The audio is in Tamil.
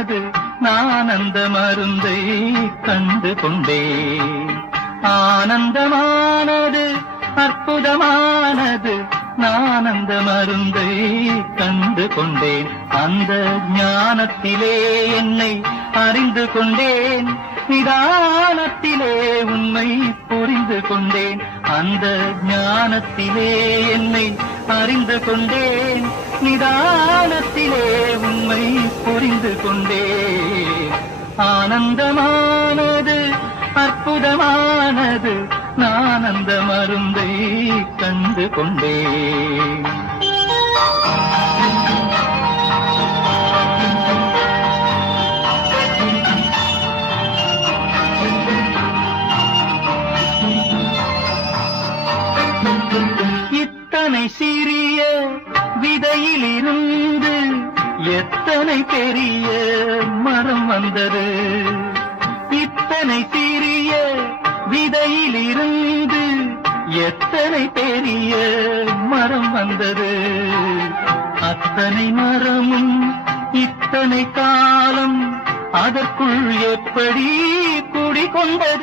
அற்புதமானது நான் அந்த மருந்தை கண்டு கொண்டேன். ஆனந்தமானது அற்புதமானது நான் அந்த மருந்தை கண்டு கொண்டேன். அந்த ஞானத்திலே என்னை அறிந்து கொண்டேன், நிதானத்திலே உண்மை புரிந்து கொண்டேன். அந்த ஞானத்திலே என்னை அறிந்து கொண்டேன், நிதானத்திலே உண்மை புரிந்து கொண்டேன். ஆனந்தமானது அற்புதமானது நான் அந்த மருந்தை கண்டு கொண்டேன். இத்தனை சிறிய விதையிலிருந்து எத்தனை பெரிய மரம் வந்தது. இத்தனை சிறிய விதையிலிருந்து எத்தனை பெரிய மரம் வந்தது. அத்தனை மரமும் இத்தனை காலம் அதற்குள் எப்படி குடிகொண்டது.